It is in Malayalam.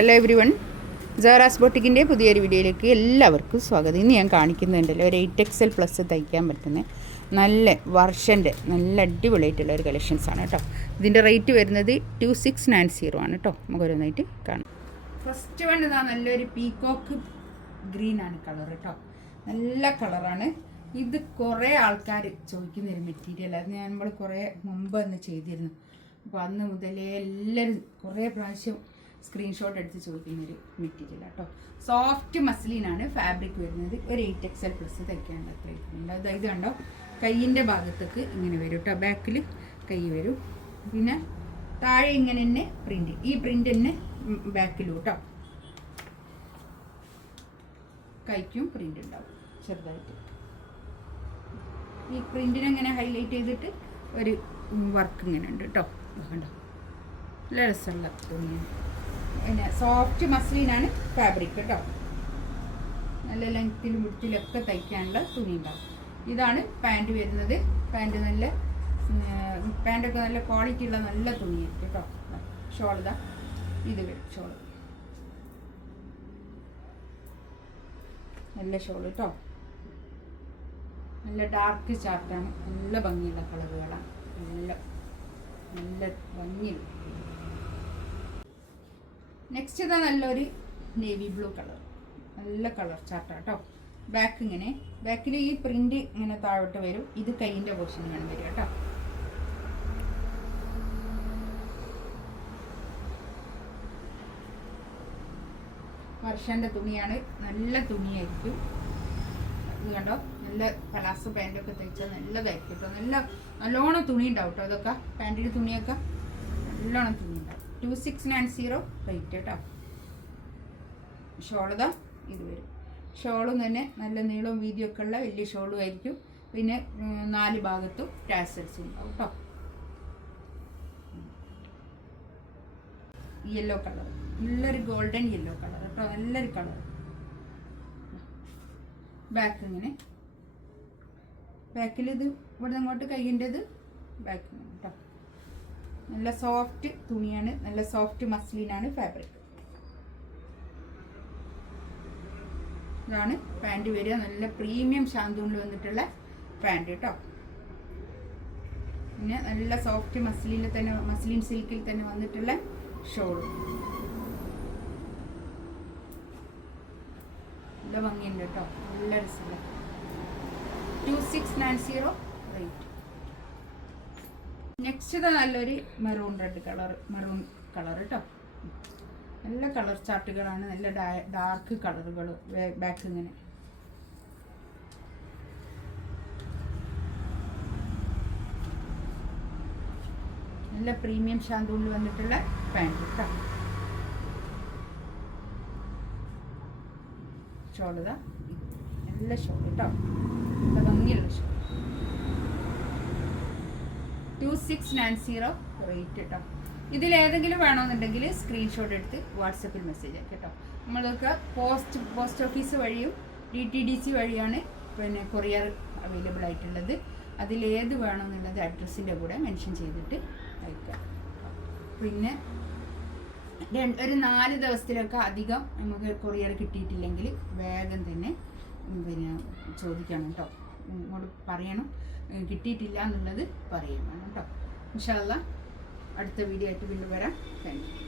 ഹലോ എവരി വൺ, സാറാസ് ബൊട്ടിക്കിൻ്റെ പുതിയൊരു വീഡിയോയിലേക്ക് എല്ലാവർക്കും സ്വാഗതം. ഇന്ന് ഞാൻ കാണിക്കുന്നുണ്ടല്ലോ ഒരു 8XL പ്ലസ് തയ്ക്കാൻ പറ്റുന്ന നല്ല വർഷൻ്റെ നല്ല അടിപൊളിയായിട്ടുള്ള ഒരു കളക്ഷൻസാണ് കേട്ടോ. ഇതിൻ്റെ റേറ്റ് വരുന്നത് 2690 ആണ് കേട്ടോ. നമുക്ക് ഓരോന്നായിട്ട് കാണാം. ഫസ്റ്റ് വൺ ഇതാ നല്ലൊരു പീകോക്ക് ഗ്രീനാണ് കളർ കേട്ടോ. നല്ല കളറാണ് ഇത്. കുറേ ആൾക്കാർ ചോദിക്കുന്നൊരു മെറ്റീരിയൽ അത് നമ്മൾ കുറേ മുമ്പ് ഒന്ന് ചെയ്തിരുന്നു. അപ്പോൾ അന്ന് മുതലേ എല്ലാവരും കുറേ പ്രാവശ്യം സ്ക്രീൻഷോട്ട് എടുത്ത് ചോദിക്കുന്നൊരു മെറ്റീരിയൽ കേട്ടോ. സോഫ്റ്റ് മസ്ലിനാണ് ഫാബ്രിക് വരുന്നത്. ഒരു 8XL പ്ലസ് തയ്ക്കാനുള്ള അത്ര ഉണ്ട്. ഇത് കണ്ടോ, കയ്യിൻ്റെ ഭാഗത്തേക്ക് ഇങ്ങനെ വരും കേട്ടോ. ബാക്കിൽ കൈ വരും. പിന്നെ താഴെ ഇങ്ങനെ തന്നെ പ്രിൻറ്റ്, ഈ പ്രിൻ്റ് തന്നെ ബാക്കിലും കേട്ടോ. കൈക്കും പ്രിൻ്റ് ഉണ്ടാവും ചെറുതായിട്ട്. ഈ പ്രിൻറ്റിനെ ഇങ്ങനെ ഹൈലൈറ്റ് ചെയ്തിട്ട് ഒരു വർക്ക് ഇങ്ങനെ ഉണ്ട് കേട്ടോ. കണ്ടോ, നല്ല രസമുള്ള തുണിയാണ്. പിന്നെ സോഫ്റ്റ് മസ്ലിനാണ് ഫാബ്രിക് കേട്ടോ. നല്ല ലെങ്ത്തിലും വിടുത്തിലൊക്കെ തയ്ക്കാനുള്ള തുണി ഉണ്ടാവും. ഇതാണ് പാൻറ്റ് വരുന്നത്. പാൻറ്റൊക്കെ നല്ല ക്വാളിറ്റി ഉള്ള നല്ല തുണിയായിരിക്കും കേട്ടോ. ഷോൾ ഇതാ ഇത് വരും. ഷോൾ നല്ല ഷോൾ കേട്ടോ. നല്ല ഡാർക്ക് ചാർട്ടാണ്. നല്ല ഭംഗിയുള്ള കളറുകളാണ്. നല്ല ഭംഗിയുള്ള. നെക്സ്റ്റ് ഇതാ നല്ലൊരു നേവി ബ്ലൂ കളർ. നല്ല കളർ ചാർട്ടാണ് കേട്ടോ. ബാക്ക് ഇങ്ങനെ, ബാക്കിൽ ഈ പ്രിന്റ് ഇങ്ങനെ താഴോട്ട് വരും. ഇത് കൈയിൻ്റെ പോർഷനിലാണ് വരിക കേട്ടോ. വർഷൻ്റെ തുണിയാണ്. നല്ല തുണിയായിരിക്കും. ഇത് കണ്ടോ, നല്ല പലാസോ പാൻറ്റൊക്കെ തയ്ച്ചാൽ നല്ലതായിരിക്കും കേട്ടോ. നല്ലോണം തുണി ഉണ്ടാവും കേട്ടോ. ഇതൊക്കെ പാൻറ്റിൻ്റെ തുണിയൊക്കെ നല്ലോണം തുണി ഉണ്ടാവും. 2690 റേറ്റ് കേട്ടോ. ഷോളിതാ ഇത് വരും. ഷോളും തന്നെ നല്ല നീളവും വീതിയൊക്കെ ഉള്ള വലിയ ഷോളും ആയിരിക്കും. പിന്നെ 4 ഭാഗത്തും ടാസൽസ് ഉണ്ടാവും കേട്ടോ. യെല്ലോ കളർ, നല്ലൊരു ഗോൾഡൻ യെല്ലോ കളർ കേട്ടോ. നല്ലൊരു കളർ. ബാക്ക് ഇങ്ങനെ, ബാക്കിൽ ഇത് ഇവിടെ അങ്ങോട്ട് കയ്യിൻ്റെത് ബാക്ക് കേട്ടോ. നല്ല സോഫ്റ്റ് തുണിയാണ്. നല്ല സോഫ്റ്റ് മസ്ലിനാണ് ഫാബ്രിക്. ഇതാണ് പാൻറ്റ് വരിക. നല്ല പ്രീമിയം ഷാന്തൂണിൽ വന്നിട്ടുള്ള പാൻറ്റ് കേട്ടോ. പിന്നെ നല്ല സോഫ്റ്റ് മസ്ലിനിൽ തന്നെ, മസ്ലിൻ സിൽക്കിൽ തന്നെ വന്നിട്ടുള്ള ഷോൾ. നല്ല ഭംഗിയുണ്ട് കേട്ടോ. നല്ല രസമുള്ള 2690 റേറ്റ്. നെക്സ്റ്റ് ഇത് നല്ലൊരു maroon red colour, maroon colour കേട്ടോ. നല്ല കളർ ചാർട്ടുകളാണ്. നല്ല ഡാർക്ക് കളറുകൾ. ബാക്ക് ഇങ്ങനെ നല്ല പ്രീമിയം ഷാന്തൂണിൽ വന്നിട്ടുള്ള പാൻറ്റ് കേട്ടോ. ഷോളിതാ നല്ല ഷോൾ കേട്ടോ. നല്ല ഭംഗിയുള്ള ഷോൾ. 2690 റേറ്റ് കേട്ടോ. ഇതിലേതെങ്കിലും വേണമെന്നുണ്ടെങ്കിൽ സ്ക്രീൻഷോട്ട് എടുത്ത് വാട്സപ്പിൽ മെസ്സേജ് ആക്കി കേട്ടോ. നമ്മളൊക്കെ പോസ്റ്റ് ഓഫീസ് വഴിയും DTDC വഴിയാണ് പിന്നെ കൊറിയർ അവൈലബിൾ ആയിട്ടുള്ളത്. അതിലേത് വേണമെന്നുള്ളത് അഡ്രസ്സിൻ്റെ കൂടെ മെൻഷൻ ചെയ്തിട്ട് അയക്കാം. പിന്നെ ഒരു 4 ദിവസത്തിലൊക്കെ അധികം നമുക്ക് കൊറിയർ കിട്ടിയിട്ടില്ലെങ്കിൽ വേഗം തന്നെ പിന്നെ ചോദിക്കണം കേട്ടോ. ഇങ്ങോട്ട് പറയണം കിട്ടിയിട്ടില്ല എന്നുള്ളത് പറയണം കേട്ടോ. ഇൻഷാ അല്ലാഹ് അടുത്ത വീഡിയോ ആയിട്ട് വീണ്ടും വരാം. Thank you.